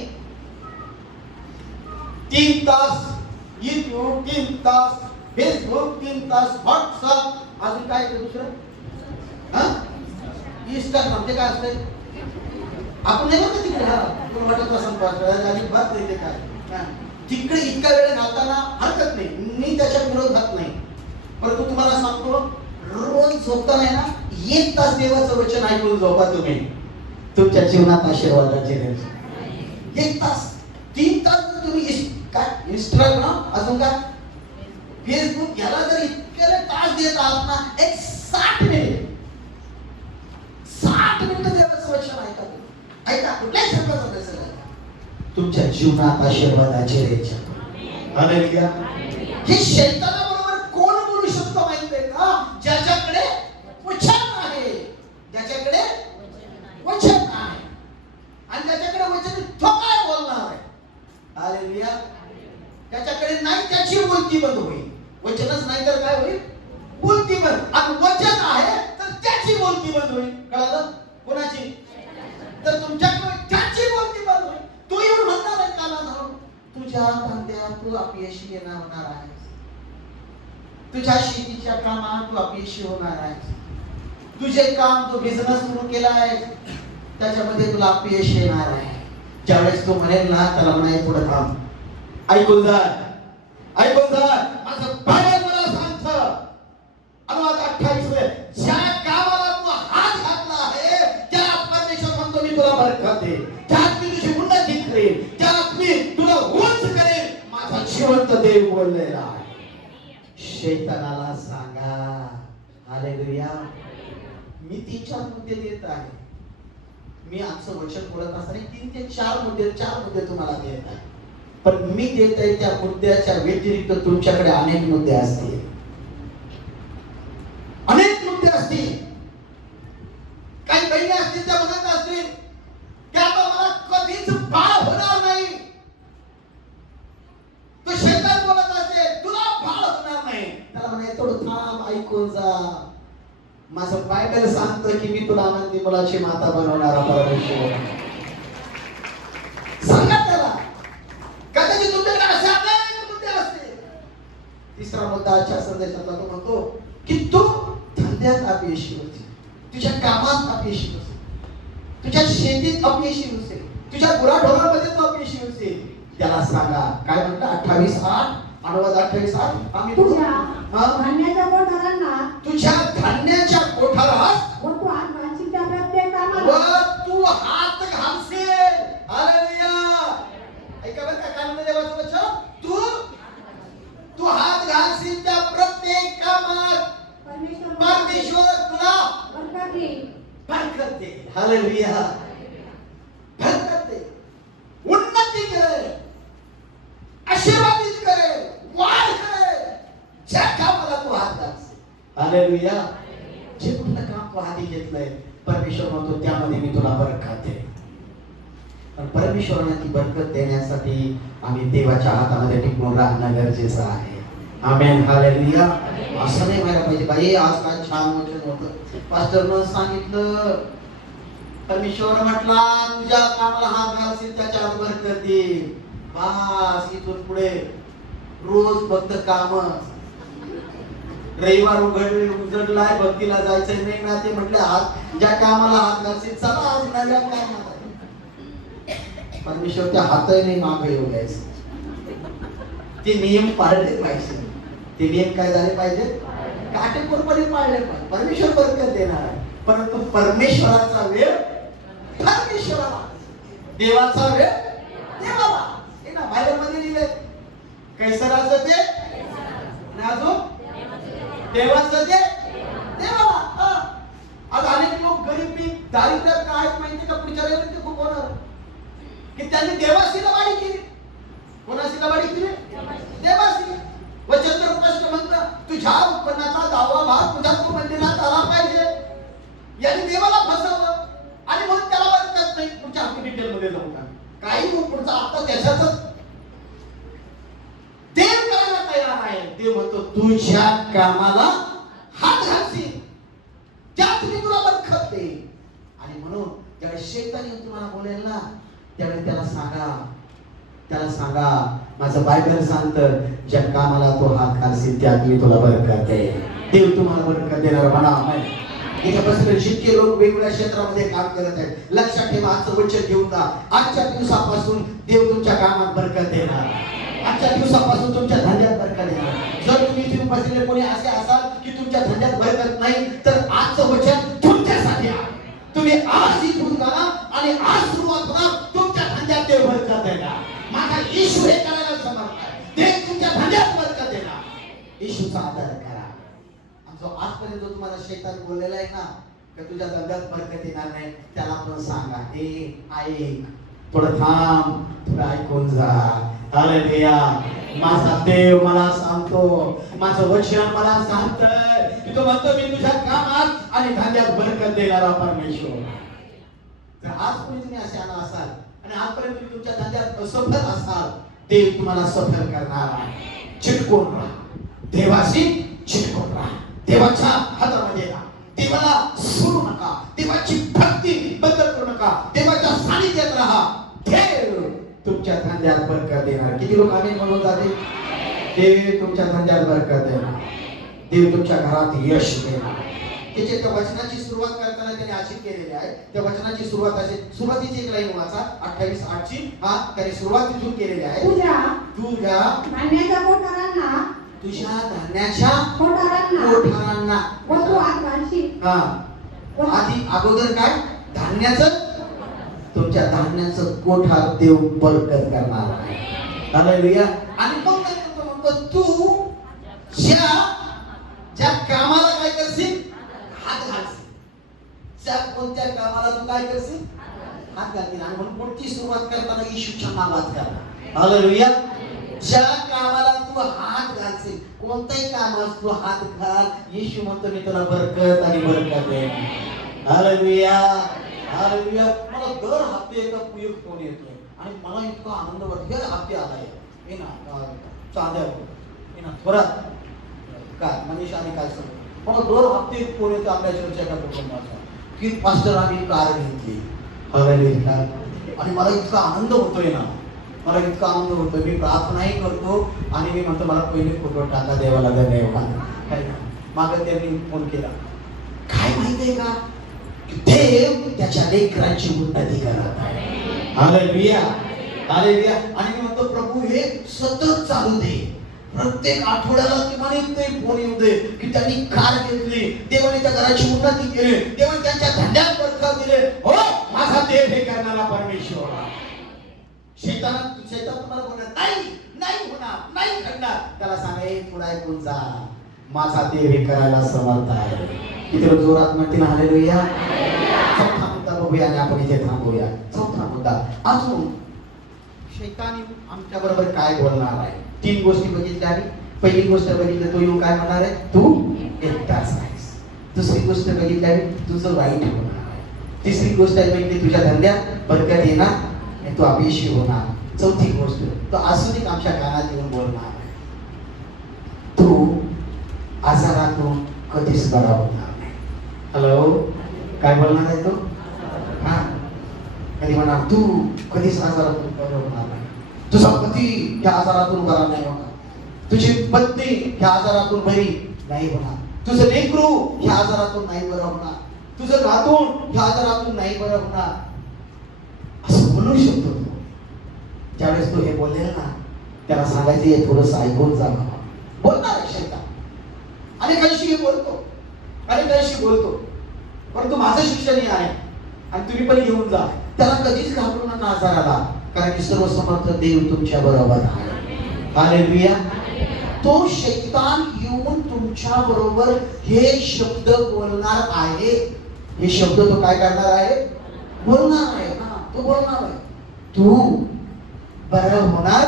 3 तास YouTube, 3 तास फेसबुक, 3 तास व्हॉट्सअप, अजून काय ते दुसरं इंस्टाग्राम. ते काय असतंय? आपण नाही बघत तिकडे. तुम्ही वाटत असेल अजिबात नाही ते काय. तिकडे इतका वेळ घालताना हरकत नाही, मी त्याच्या विरोधात नाही. परंतु तुम्हाला सांगतो, रोज झोपताना ना 1 तास देवाचं वचन ऐकून झोपा तुम्ही. तुमच्या जीवनात आशीर्वादाचे दिवस. 1 तास, 3 तास तुम्ही काय इंस्टाग्राम, अजून काय फेसबुक, याला जर इतके तास देत आहात ना, एक 60 मिनिट देवाचं वचन ऐका. ऐका, कुठल्याही संकटात नसेल, तुमच्या जीवनात आशीर्वादाचे रेचा. हालेलुया. हे शैतानाबरोबर कोण बोलू शकतो माहिती आहे का? ज्याच्याकडे वचन आहे. ज्याच्याकडे वचन आहे आणि त्याच्याकडे वचन, तो काय बोलणार आहे? हालेलुया. त्याच्याकडे नाही, त्याची बोलती बंद होईल. वचनच नाही तर काय होईल? बोलती बंद. आणि वचन आहे तर त्याची बोलती बंद होईल. कळलं? कोणाची? तर तुमच्याकडे त्याची बोलती बंद होईल. तू येऊन म्हणणार आहे काला धरून, तुझ्या धंद्यात तू अपयशी येणार होणार आहे, तुझ्या शेतीच्या कामात तू अपयशी होणार आहे, तुझे काम तू बिझनेस सुरू केला आहे त्याच्यामध्ये तुला अपयश येणार आहे. ज्यावेळेस तू म्हणेल ना, त्याला म्हणाय पुढे थांब, ऐकून जा, ऐकून जा, माझं बायबल मला सांगतं. अनुवाद 28 मध्ये, ज्या कामाला तू हात घातला आहे त्यात परमेश्वर म्हणतो मी तुला बरकत दे, त्यात मी तुझी उन्नती करेन, त्यात मी तुला उंच करेन. माझा जिवंत देव बोललेला आहे. शैतानाला सांगा, हालेलुया. मी 3-4 मुद्दे देत आहे. मी आजचं वचन बोलत असताना 3 ते 4 मुद्दे तुम्हाला देत आहे. पण मी देत आहे त्या मुद्द्याच्या व्यतिरिक्त तुमच्याकडे अनेक मुद्दे असतील. अनेक मुद्दे असतील. काही बहिणी असतील त्या म्हणत असतील की आता मला कधीच बाळ होणार नाही. तो शैतान बोलत असेल तुला बाळ होणार नाही. त्याला म्हणे थोडं थांब, ऐकून जा. माझं बायबल सांगतं की मी तुला आनंदी मुलाची माता बनवणारा परमेश्वर. सांगा त्याला. कदाचित तुमच्याकडे असे अनेक मुद्दे असतील. तिसरा मुद्दा आजच्या संदेशातला तो म्हणतो की तू धंद्यात अपयशी होती, तुझ्या कामात अपयशी होती, तुझ्या शेतीत अपयशी होते, तुझ्या गुराढोरामध्ये तू अपयशी होते. त्याला सांगा. काय म्हणतं 28:8 अनुवाद 28:8 आम्ही तुझ्या धान्याच्या कोठारांना तुझ्या धान्याच्या कोठारास व तू हात घालशील त्या प्रत्येक व कामाला तू हात घालशील. हालेलुया. ऐका बरं का काय म्हणतं देवाचं वचन. तू हात घालशील त्या प्रत्येक कामात परमेश्वर तुला बरकत देईल. बरकत दे. हालेलुया. बरकत दे. उन्नती करेल, आशीर्वादित करेल, वाढ करेल ज्या कामाला तू हात घालशील. हालेलुया. जे कुठलं काम तू हाती घेतलंय परमेश्वर म्हणतो त्यामध्ये मी तुला बरकत दे. पण परमेश्वराने ती बरकत देण्यासाठी आम्ही देवाच्या हातामध्ये टिकून राहणं गरजेचं आहे. आमेन. हालेलुया. असं नाही व्हायला पाहिजे बाई आज काय छान वचन होतं. पास्टरनं सांगितलं परमेश्वर म्हटला तुझ्या कामाला हात घालशील त्याच्यात बरकत देईल. बस इथून पुढे रोज फक्त काम. रविवार उजडलाय भक्तीला जायचं नाही ना ते म्हटलं हात ज्या कामाला हात घालशील चला आज नव्या कामाला. परमेश्वर त्या हातही नाही मागे येऊ द्यायचं. ते नियम पाळले पाहिजे. ते नियम काय झाले पाहिजे काटेकोरपणे पाळले पाहिजे. परमेश्वर बरकत देणार आहे. परंतु परमेश्वराचा वेळ परमेश्वराला, देवाचा वेळ देवाला. हे ना बायबल मध्ये लिहिलंय. कैसराचं ते आणि अजून देवाचं ते देवाला. आज अनेक लोक गरिबी दारिद्र्यात काय माहिती का पुढच्या वेळेला ते खूप होणार की त्यांनी देवाशी लबाडी केली. कोणाशी लबाडी केली? देवाशी. वचन तर स्पष्ट म्हणतं तुझ्या उत्पन्नाचा 10वा भाग तुझ्या तू मंदिरात आला पाहिजे. याने देवाला फसवलं आणि म्हणून त्याला बरकत नाही. पुढच्या डिटेल मध्ये जाऊ का काही पुढचा आता त्याच्याच देव करायला तयार आहे. देव म्हणतो तुझ्या कामाला हात घालशील त्यात मी तुला बरकत देईन. आणि म्हणून ज्यावेळेस शैतान येऊन तुम्हाला बोलेल ना त्यावेळेस त्याला सांगा माझं बायबल सांगतं ज्या कामाला तो हात घालशील त्यात मी तुला बरकत देईन. देव तुम्हाला बरकत देणार म्हणा. इथे बसलेले जितके लोक वेगवेगळ्या क्षेत्रामध्ये काम करत आहेत लक्षात ठेवा. आजचं वचन घेऊन जा. आजच्या दिवसापासून देव तुमच्या कामात बरकत देणार. आजच्या दिवसापासून तुमच्या धंद्यात बरकत देणार. जर तुम्ही इथे बसलेले कोणी असे असाल की तुमच्या धंद्यात बरकत नाही तर आजचं वचन तुमच्यासाठी आहे. तुम्ही आज इथून जा आणि आज सुरुवात करा. तुमच्या धंद्यात देव बरकत देणार. माझा येशू हे करायला समर्थ आहे. देव तुमच्या धंद्यात बरकत देणार. येशूचा आदर करा. जो आजपर्यंत तुम्हाला शैतान बोललेला आहे ना की तुझ्या धंद्यात बरकत येणार नाही त्याला पण सांगा ऐक थोडं थांब, थोडं ऐकून जा. हालेलुया. माझा देव मला सांगतो, माझं वचन मला सांगतंय की तो म्हणतो मी तुझ्या कामात आणि धंद्यात बरकत देणारा परमेश्वर. तर आज कोणी तुम्ही असे आला असाल आणि आजपर्यंत तुम्ही तुमच्या धंद्यात असफल असाल देव तुम्हाला सफल करणार आहे. चिटकून राहा. देवाशी चिटकून राहा. देवाच्या हातामध्ये राहा. देवाला सोडू नका. देवाची भक्ती बंद करू नका. देवाच्या सानिध्यात राहा. देव तुमच्या धंद्यात बरकत देणार. किती लोक आम्ही म्हणून जाते देव तुमच्या धंद्यात बरकत देणार. देव तुमच्या घरात यश देणार. त्याच्या त्या वचनाची सुरुवात करताना त्याने अशी केलेली आहे. त्या वचनाची सुरुवात अशी सुरुवातीची एक लाईन वाचा 28:8 हा त्याने सुरुवातीतून केलेली आहे. तुझ्या धान्याच्या कोठारांना तुझ्या धान्याच्या कोठारांना व तू हात घालशील. आधी अगोदर काय धान्याचं तुमच्या धान्याचं कोठार देव बरकत करणार आहे. हालेलुया. आणि मग म्हणतो तू ज्या कामाला काय करशील कोणत्या कामाला तू काय करशील? हात घालतील. आणि म्हणून पुढची सुरुवात करताना येशूच्या नावात करा. हालेलुया. ज्या कामाला तू हात घालशील, कोणताही कामास तू हात घाल, येशू म्हणतो मी तुला बरकत आणि बरकत देईन. हालेलुया. हालेलुया. मला दर हप्ते एका उपयोग फोन येतोय आणि मला इतका आनंद वाटतो. हे हप्ते आलाय हे ना चांद्यावर हे ना थोरात काय मनीषाने काय सांगतो, मला दर हप्ते फोन येतो आपल्या चर्चेच्या कुटुंबाचा की पास्टर आम्ही कार घेतली. हालेलुया. आणि मला इतका आनंद होतोय ना, मला इतका आनंद होतोय. मी प्रार्थनाही करतो आणि मी म्हणतो मला पहिले फोटो टाका देवाला धन्यवाद. मागं त्यांनी फोन केला, काय माहितीये का, देव त्याच्या लेकरांची उन्नती करत आहे. हालेलुया. हालेलुया. आणि मी म्हणतो प्रभू हे सतत चालू दे. प्रत्येक आठवड्याला किमान एक फोन येऊ दे की त्यांनी कार घेतली, देवाने त्या घराची उन्नती केली, देवाने त्यांच्या धंद्यात बरकत दिले. हो माझा देव हे करणारा परमेश्वर. शैतान तुम्हाला बोलणार नाही होणार, नाही घडणार. त्याला सांगाय थोडा ऐकून जा, माझा देव हे करायला समर्थ आहे. किती जोरात म्हणतील हालेलुया. चौथा मुद्दा बघूया आणि आपण इथे थांबूया. चौथा मुद्दा, अजून शैतान आमच्या बरोबर काय बोलणार आहे. 3 गोष्टी बघितल्या आणि पहिली गोष्ट बघितली तो येऊन काय म्हणणार आहे, तू एकटाच आहेस. दुसरी गोष्ट बघितली आणि तुझं वाईट होणार आहे. तिसरी गोष्ट बघितली तुझ्या धंद्यात बरकत येणार आणि तू अपयशी होणार. चौथी गोष्ट तो अजून आमच्या कानात येऊन बोलणार आहे, तू आजारातून कधीच बरा होणार नाही. हॅलो, काय बोलणार आहे तो? हा, कधी म्हणणार तू कधीच आजारातून बरा होणार नाही. तुझा पती ह्या आजारातून बरा नाही होणार, तुझी पत्नी ह्या आजारातून बरी नाही होणार, तुझं लेकरू ह्या आजारातून नाही बरं होणार, तुझं नातून ह्या आजारातून नाही बरं होणार. असं म्हणू शकतो तो. ज्यावेळेस तो हे बोलेल ना, त्याला सांगायचं थोडस ऐकून जा. बोलणार आहे शैतान, अनेकांशी बोलतो, अनेकांशी बोलतो, परंतु माझं शिक्षण हे आहे आणि तुम्ही पण घेऊन जा. त्याला कधीच घाबरू नका आजाराला, कारण सर्व समर्थ देव तुमच्या बरोबर आहे. हालेलुया. तो शैतान येऊन तुमच्या बरोबर हे शब्द बोलणार आहे. हे शब्द तो काय करणार आहे, बोलणार आहे. हा, तो बोलणार आहे, तू बरं होणार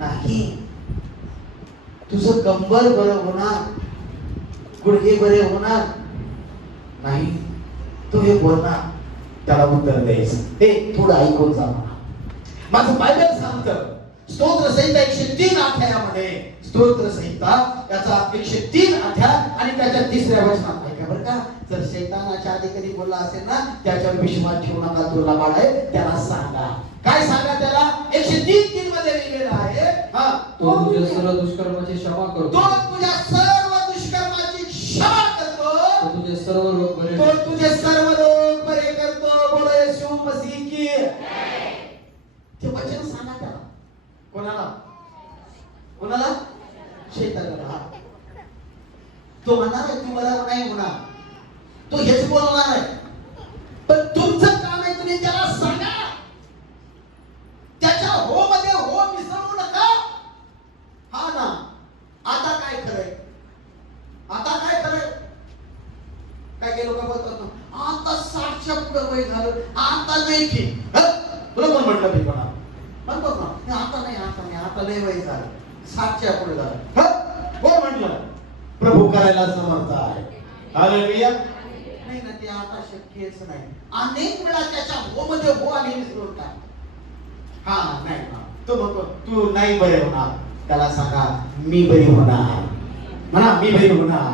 नाही, तुझं कंबर बरं होणार, गुडघे बरे होणार नाही. तो हे बोलणार, त्याला उत्तर द्यायचं. ते थोडं ऐकून जा. माझं बायबल सांगतं, स्तोत्र संहिता 103 अध्यायामध्ये, स्तोत्र संहिता याचा 103 अध्याय आणि त्याच्या 3ऱ्या वचनात ऐका बरं का. जर शैतानाच्या आधी कधी बोलला असेल ना, त्याच्यावर विश्वास ठेवू नका. तुला बाळाय त्याला सांगा, काय सांगा त्याला. 103:3 मध्ये लिहिलेलं आहे, हा, तो तुझ्या सर्व दुष्कर्माची क्षमा करतो, तो तुझ्या सर्व दुष्कर्माची क्षमा करतो, तो तुझे सर्व रोग बरे तो तुझे सर्व रोग बरे करतो. बोलो येशू मसीह की. ते वचन सांगा त्याला. कोणाला? कोणाला? शैतानाला. तो म्हणणार आहे तू मला नाही होणार, तो हेच बोलणार आहे. पण तुमचं काम आहे, तुम्ही त्याला सांगा. त्याच्या हो मध्ये हो मिसळू नका. हा ना, आता काय खरंय, आता काय खरंय. काय काय लोक बोलतात ना, आता 60च्या पुढे वय झालं, आता नाही की. तुला कोण म्हटलं मी कोणा म्हणतो ना, आता नाही, आता नाही, आता लय वय झालं, 60च्या पुढे झालं. कोण म्हटलं? प्रभू करायला समर्थ आहे. हालेलुया. नाही ना, ते आता शक्यच नाही. अनेक वेळा त्याच्या हो मध्ये हो आणि मिसळून टाक. हा नाही, तो म्हणतो तू नाही बरे होणार. त्याला सांगा मी बरी होणार. म्हणा मी बरी होणार,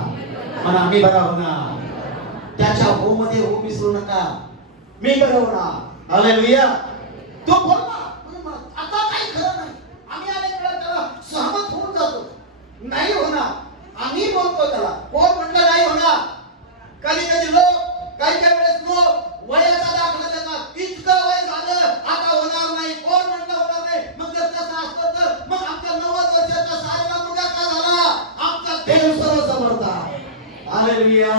म्हणा मी बरा होणार. त्याच्या हो मध्ये हो मिसळू नका. मी बरं होणार. हालेलुया. तो बोलला, आता काही खरं नाही. आम्ही अनेक वेळा त्याला सहमत होऊन जातो, नाही होणार. आम्ही बोलतो त्याला, कोण म्हटलं नाही होणार. कधी कधी लोक, काही काही वेळेस लोक वयाचा दाखला देतात, इतकं वय झालं आता होणार नाही. कोण म्हटलं होणार नाही. मग जर तसं असतं तर मग आमच्या 90 वर्षाचा सारेला मुलगा का झाला. आमचा देव सर्व समर्थ आहे. हालेलुया.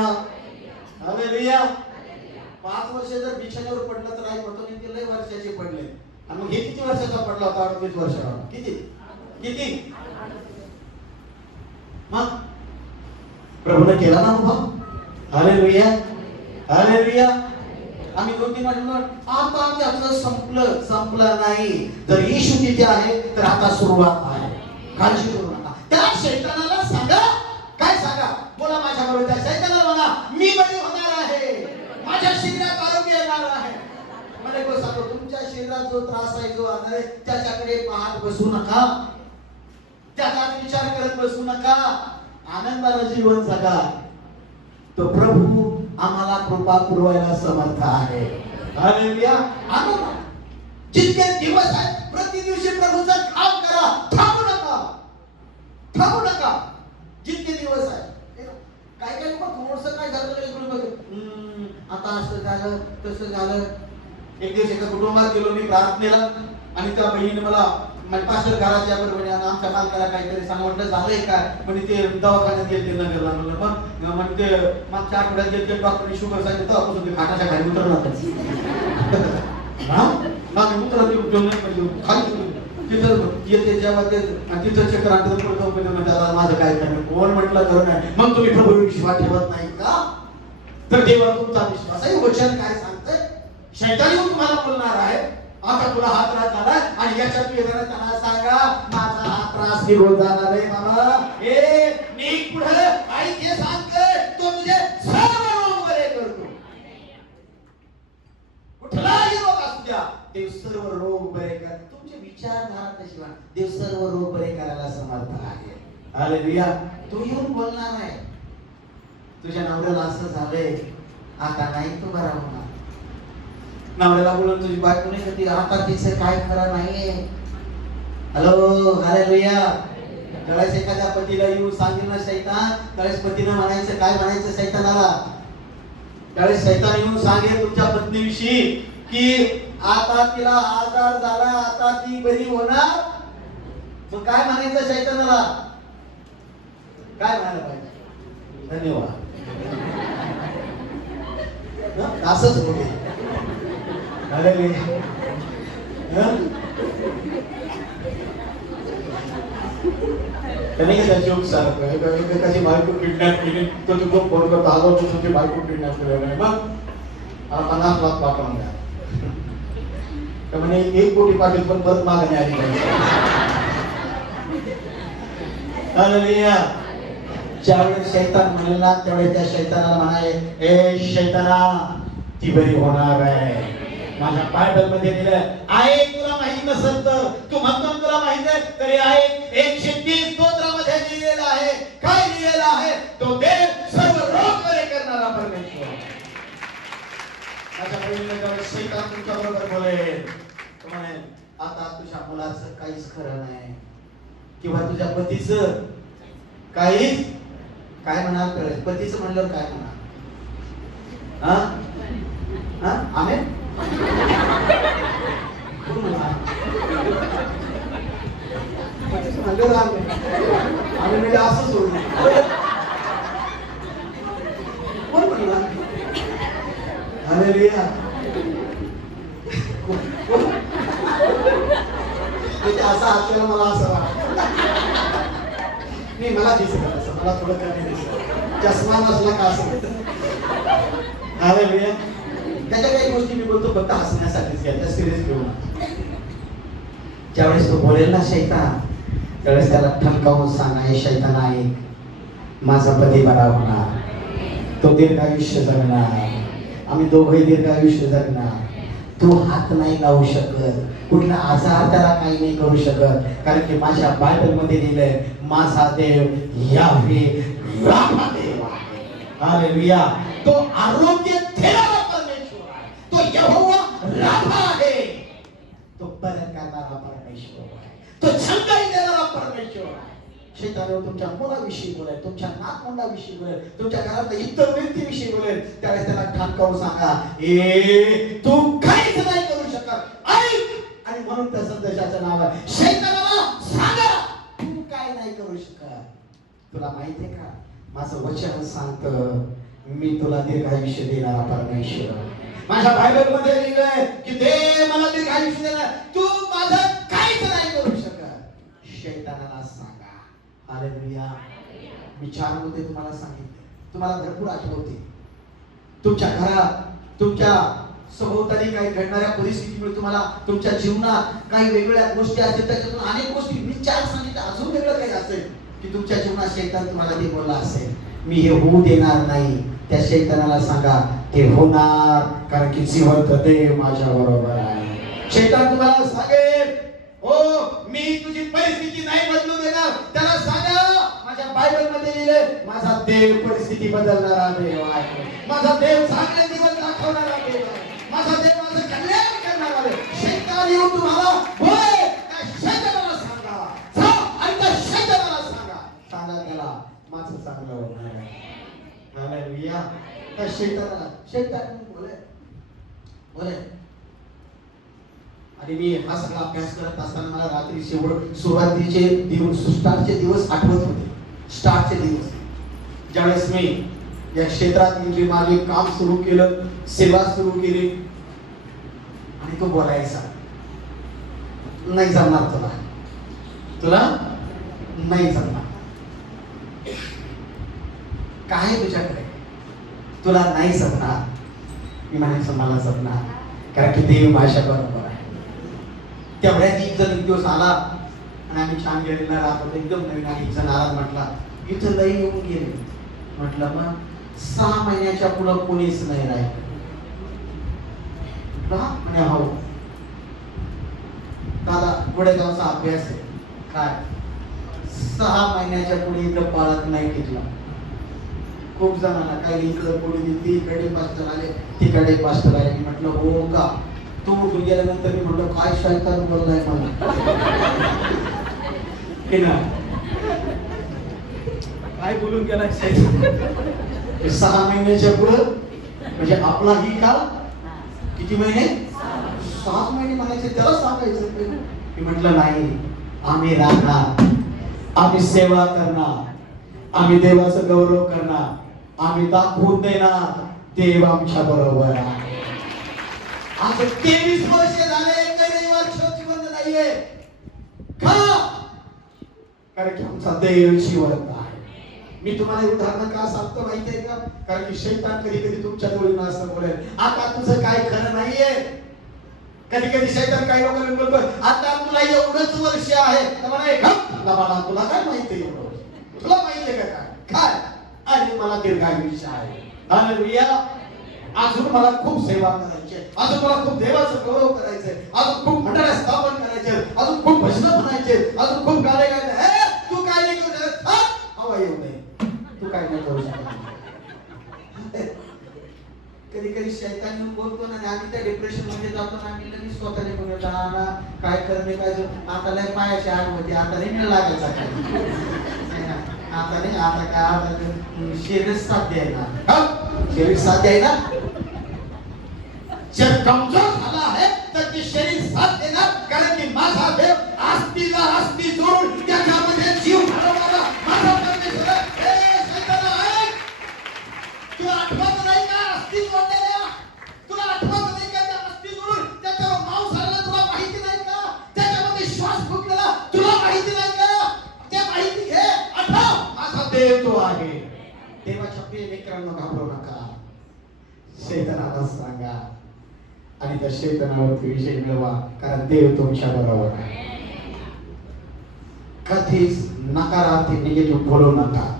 हालेलुया. 5 वर्ष जर बिछाण्यावर पडलं तर आई म्हणतो की लय वर्षाचे पडले. आणि मग हे किती वर्षाचा पडला होता? 38 वर्षाचा. किती किती मग प्रभूने केला ना उभा. हालेलुया. हालेलुया. आम्ही 2-3 वाजता आता त्याचं संपलं नाही. जर येशू तिथे आहे तर आता सुरुवात आहे. काळजी करू नका. त्या शैतानाला सांगा, काय सांगा, बोला माझ्या बरोबर, त्या शैतानाला म्हणा मी बरी होणार आहे, माझ्या शरीरात आरोग्य येणार आहे. मला एक सांगतो, तुमच्या शरीरात जो त्रास आहे, जो आजार आहे, त्याच्याकडे पाहत बसू नका, त्याचा विचार करत बसू नका. आनंदाला जीवन जगा. तो प्रभू आम्हाला कृपा पुरवायला समर्थ आहे. हालेलुया. आनंद. जितके दिवस आहेत प्रति दिवशी प्रभूचं काम करा. थांबू नका. जितके दिवस आहेत. काय मग थोडंसं काय झालं आता असं झालं तसं झालं. एक दिवस एका कुटुंबात गेलो मी प्रार्थनेला, आणि त्या बहिणीने मला पास्टर घराच्या बरोबर आमच्या मालकाला काहीतरी सांग, म्हटलं झालंय काय, म्हणजे ते दवाखान्यात गेले नगरला. म्हणलं मग ते मागच्या आठवड्यात गेले, डॉक्टरने शुगर सांगितलं, तेव्हापासून ते खाटाच्या खाली उतरलं खाली तिथं येते जेव्हा ते तिथं चक्कर आणतं, त्याला माझं काय करणार, कोण म्हटलं खरं नाही. मग तुम्ही प्रभू विश्वास ठेवत नाही का? तर देवा तुमचा विश्वास आहे. वचन काय सांगतंय? शैतान येऊन तुम्हाला बोलणार आहे, आता तुला हा त्रास झाला आणि याच्यात येणारा त्याला सांगा माझा हा त्रास निघून जाणार आहे बाबा. ए निघ पुढे. आई जे सांगते तो तुझे सर्व रोग बरे करतो. कुठलाही रोग असू द्या, देव सर्व रोग बरे कर. तुमचे विचारधारा कशी वा, देव सर्व रोग बरे करायला समर्थ आहे. हालेलुया. तू येऊन बोलणार आहे, तुझ्या नवऱ्याला असं झालंय, आता नाही तो बरा होणार. नवऱ्याला बोलून तुझी बायको नाही करते, आता तिचं काय खरं नाहीये. हॅलो. हालेलुया. त्यावेळेस एखाद्या पतीला येऊन सांगेल ना शैतान, त्यावेळेस पतीनं म्हणायचं, काय म्हणायचं शैतानाला? त्यावेळेस शैतान येऊन सांगेल तुमच्या पत्नीविषयी की आता तिला आजार झाला, आता ती बरी होणार. मग काय म्हणायचं शैतानाला? काय म्हणायला पाहिजे? धन्यवाद. असंच बोले. त्याने त्याची एकाची बायको किडनॅप केली, तो तू फोन करतो, आलो तू तुझी बायको किडनॅप केली, मग 50 लाख पाठवून द्या. तर म्हणे 1 कोटी पाठवली, पण परत मागणी आली नाही. हालेलुया. ज्यावेळेस शैतान म्हणला त्यावेळेस त्या शैतानाला म्हणाले, ए शैताना, ती बरी होणार आहे. माझ्या बायबल मध्ये लिहिलंय आहे, तुला माहिती नसेल तर तू म्हणतो तुला माहिती आहे तरी आहे, 130 स्तोत्रामध्ये लिहिलेलं आहे. काय लिहिलेलं आहे? तो देव सर्व रोग बरे करणारा परमेश्वर. माझ्या बहिणीने त्यावेळेस शैतान तुमच्या बरोबर बोलेल, तो म्हणेल आता तुझ्या मुलाचं काहीच खरं नाही, किंवा तुझ्या पतीचं काहीच. काय म्हणाल कळेल? पतीचं म्हणल्यावर काय म्हणाल? आम्ही असं सोडलं. कोण म्हणला? असं असलेलं मला असं वाटतं. नाही, मला दिसत असं, मला थोडं कमी दिसत. चष्मा नसला का असं. हालेलुया. त्याच्या काही गोष्टी मी बोलतो फक्त हसण्यासाठीच घ्यायच्या, सिरियस घेऊ नका. ज्यावेळेस तो बोलेल ना शैतान, त्यावेळेस त्याला ठणकावून सांगा, हे शैतान आहे, माझा पती बरा होणार, तो दीर्घायुष्य जगणार, आम्ही दोघंही दीर्घायुष्य जगणार. तू हात नाही लावू शकत, कुठला आजार त्याला काही नाही करू शकत, कारण की माझ्या बायबल मध्ये लिहिलंय माझा देव यावे राफा देव आहे. हालेलुया. तो आरोग्य देणारा परमेश्वर आहे, तो यहोवा राफा आहे, तो बरं करणारा परमेश्वर आहे, तो चंगाई देणारा परमेश्वर आहे. शैतान तुमच्या मुलाविषयी बोलेल, तुमच्या नातवंडाविषयी बोलेल, तुमच्या घरातल्या इतर व्यक्तीविषयी बोलेल, त्यावेळेस त्याला ठाणकावून सांगा, ए तू काहीच नाही करू शकत. ऐक. आणि म्हणून त्या संदेशाचं नाव आहे, शैतानाला सांगा तू काय नाही करू शकत. तुला माहितीये का, माझं वचन सांगतं मी तुला दीर्घायुष्य देणारा परमेश्वर. माझ्या बायबल मध्ये लिहिलंय की ते मला दीर्घायुष्य देणार, तू माझं काहीच नाही करू शकत. शैतानाला सांगा. हालेलुया. मी 4 मुद्दे तुम्हाला सांगितले, तुम्हाला भरपूर आठवते. तुमच्या घरात, तुमच्या सभोवताली काही घडणाऱ्या परिस्थितीमुळे तुम्हाला तुमच्या जीवनात काही वेगवेगळ्या गोष्टी असतील, त्याच्यातून अनेक गोष्टी मी 4 सांगितल्या, अजून वेगळं काही असेल की तुमच्या जीवनात शैतान तुम्हाला ते बोलला असेल, मी हे होऊ देणार नाही, त्या शैतानाला सांगा ते होणार, कारण की जिवंत देव माझ्या बरोबर आहे. शैतान तुम्हाला सांगेल हो मी तुझी परिस्थिती नाही बदलू देणार, त्याला सांगा माझ्या बायबल मध्ये लिहिले माझा देव परिस्थिती बदलणारा देव आहे, माझा देव चांगले दिवस दाखवणारा देव आहे, माझा देव माझं कल्याण करणारा आहे. शैतान येऊन तुम्हाला होय त्या शैतानाला सांगा, जा आणि त्या शैतानाला सांगा त्याला माझं चांगलं होणार आहे. हालेलुया. त्या शैतानाला शैतान बोले आणि मी हा सगळा अभ्यास करत असताना मला रात्री सुरुवातीचे दिवस, स्टार्टचे दिवस आठवत होते. स्टार्टचे दिवस ज्यावेळेस मी या क्षेत्रात एंट्री मारली, काम सुरू केलं, सेवा सुरू केली आणि तो बोलायचा नाही जमणार तुला नाही जमणार, काय तुझ्याकडे, तुला नाही जमणार. मी म्हणायचं मला जमणार, कारण की देव माझ्या बरोबर आहे. तेवढ्यात एक दिवस आला आणि आम्ही छान गेलेला राहत होतो, एकदम नवीन आणि एक जण आला, म्हटला इथं लई येऊन गेले. म्हटलं मग 6 महिन्याच्या पुढं कोणीच नाही राहिलं. म्हणे हो दादा गोडेगावचा अभ्यास आहे काय, 6 महिन्याच्या पुढे इथं पाळत नाही घेतला. खूप जणांना काही इकडे पुढे इकडे पास्टर आले, तिकडे पास्टर आले. म्हटलं हो का, तू उठून गेल्यानंतर मी म्हटलं काय शैतान बोललाय मला काय बोलून गेला शैतान. 6 महिन्याच्या पुढे म्हणजे आपला ही काळ किती महिने, 7 महिने म्हणायचे, त्याला सांगायचं. मी म्हटलं नाही, आम्ही राहणार, आम्ही सेवा करणार, आम्ही देवाचं गौरव करणार, आम्ही दाखवून देणार देव आमच्या बरोबर आहे. आज 23 वर्ष झाले तरी जिवंत नाहीये का, कारण की आमचा देव जिवंत आहे. मी तुम्हाला उदाहरण का सांगतो माहितीये का, कारण की शैतान कधी कधी तुमच्या डोळ्यानं असं बोलेल आता तुझं काय खरं नाहीये. कधी कधी शैतान काही लोकांना बोलतो आता तुला एवढंच वर्ष आहे, तर मला तुला काय माहिती एवढं, तुला माहितीये का काय आणि मला दीर्घायुष्य आहे. हालेलुया. अजून मला खूप सेवा करायची, अजून मला खूप देवाचं गौरव करायचंय, अजून खूप मंडळ स्थापन करायचे, अजून खूप भजन म्हणायचे, अजून खूप गाणे गायचे. तू काय नाही करू शकत, हवा येऊ नये, तू काय नाही करू शकत. कधी कधी शैतान येऊन बोलतो ना, आम्ही त्या डिप्रेशन मध्ये जातो ना, आम्ही लगेच स्वतःला बोलतो काय करणे काय आता लय पायाची आग होती, आता नाही मिळ लागायचा काय, आता नाही, आता काय, आता शरीर साथ द्यायला, शरीर साथ द्यायला. जर कमजोर झाला आहे तर ते शरीर साथ देणार, कारण की माझा देव आस्तीला आस्ती जोडून त्याच्यामध्ये जीव घालवणारा माझा परमेश्वर आहे. तुला आठवत नाही का आस्ती जोडलेल्या, तुला आठवत नाही का त्या आस्ती जोडून त्याच्यावर मांस आलेला, तुला माहिती नाही का त्याच्यामध्ये श्वास फुकलेला, तुला माहिती नाही का, ते माहिती घे, आठव माझा देव तो आहे. देवाच्या प्रिय मित्रांनो घाबरू नका, शैतानाला सांगा आणि त्या शैतानावरती विजय मिळवा, कारण देव तुमच्या बरोबर आहे. कधीच नकारार्थी निगेटिव्ह बोलू नका,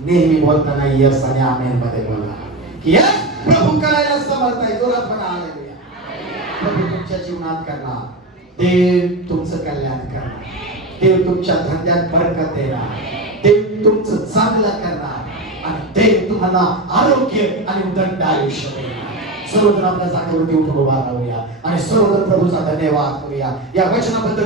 नेहमी बोलताना यस आणि आमेन मध्ये बोला की यस प्रभू करायला समर्थ आहे. जोरात म्हणा हालेलुया. प्रभू तुमच्या जीवनात करणार, देव तुमचं कल्याण करणार, देव तुमच्या धंद्यात बरकत देणार, देव तुमचं चांगलं करणार आणि देव तुम्हाला आरोग्य आणि उदंड आयुष्य देणार. सर्वजण आपल्या जागेवरती उठून उभा राहूया आणि सर्वजण प्रभूचा धन्यवाद करूया. या वचनाबद्दल